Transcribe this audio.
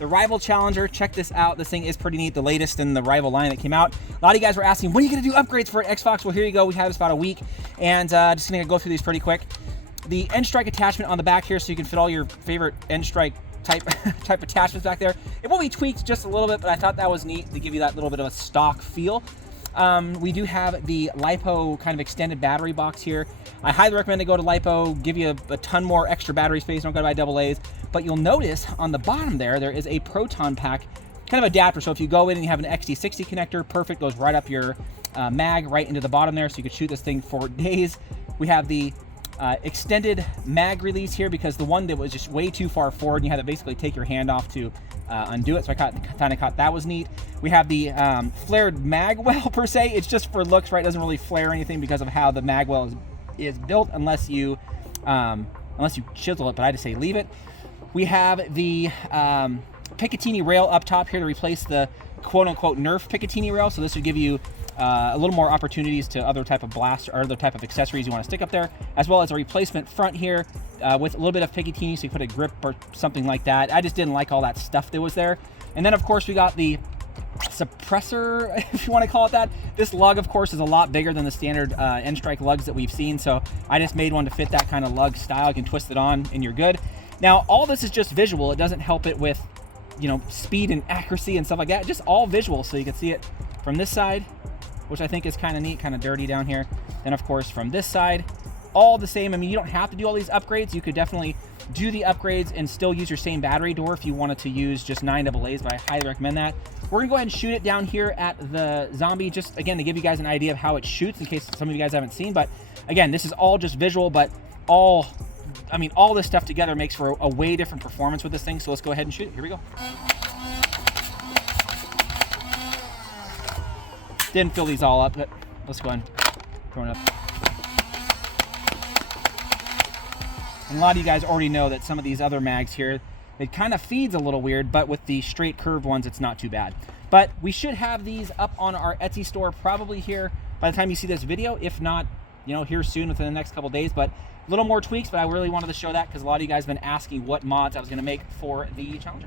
the Rival Challenger. Check this out. This thing is pretty neat, the latest in the Rival line that came out. A lot of you guys were asking, when are you going to do upgrades for XFox? Well, here you go. We have this about a week, and just going to go through these pretty quick. The end strike attachment on the back here, so you can fit all your favorite end strike type attachments back there. It will be tweaked just a little bit, but I thought that was neat to give you that little bit of a stock feel. We do have the LiPo kind of extended battery box here. I highly recommend to go to LiPo, give you a ton more extra battery space. Don't go to buy AA's. But you'll notice on the bottom there is a proton pack kind of adapter. So if you go in and you have an XT60 connector, perfect, goes right up your mag right into the bottom there, so you could shoot this thing for days. We have the extended mag release here, because the one that was just way too far forward and you had to basically take your hand off to undo it, so I kind of caught that was neat. We have the flared mag well per se. It's just for looks, right? It doesn't really flare anything because of how the mag well is built, unless you chisel it, but I just say leave it. We have the Picatinny rail up top here to replace the quote-unquote Nerf Picatinny rail, so this would give you a little more opportunities to other type of blast or other type of accessories you want to stick up there, as well as a replacement front here with a little bit of Picatinny, so you put a grip or something like that. I just didn't like all that stuff that was there. And then of course we got the suppressor, if you want to call it that. This lug, of course, is a lot bigger than the standard end strike lugs that we've seen, so I just made one to fit that kind of lug style. You can twist it on and you're good. Now all this is just visual. It doesn't help it with, you know, speed and accuracy and stuff like that. Just all visual, so you can see it from this side, which I think is kind of neat, kind of dirty down here. Then of course from this side, all the same. I mean, you don't have to do all these upgrades. You could definitely do the upgrades and still use your same battery door if you wanted to use just 9 AA's, but I highly recommend that. We're gonna go ahead and shoot it down here at the Zombie, just again to give you guys an idea of how it shoots in case some of you guys haven't seen. But again, this is all just visual, but all this stuff together makes for a way different performance with this thing. So let's go ahead and shoot it. Here we go. Didn't fill these all up, but let's go ahead and throw it up. And a lot of you guys already know that some of these other mags here, it kind of feeds a little weird, but with the straight curved ones, it's not too bad. But we should have these up on our Etsy store probably here by the time you see this video, if not, you know, here soon within the next couple days. But a little more tweaks, but I really wanted to show that because a lot of you guys have been asking what mods I was going to make for the Challenger.